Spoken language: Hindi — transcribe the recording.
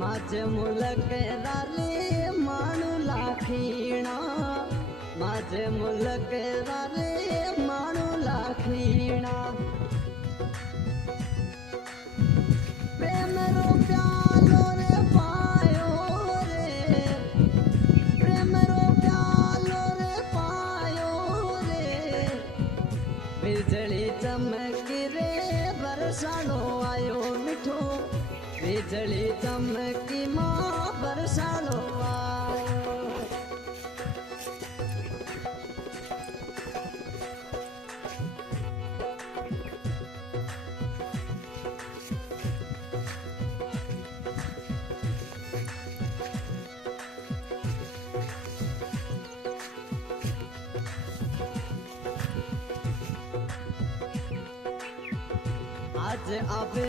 माझे मुलक राले माणू लाखीणा माझे मुलक राले माणू लाखीणा प्रेम रो प्यालो रे पायो रे प्रेम रो प्यालो रे पायो रे बिजली चमकी रे बरसानो आयो मिठो बिजली चमकी मां बरसानो आयो आज आवे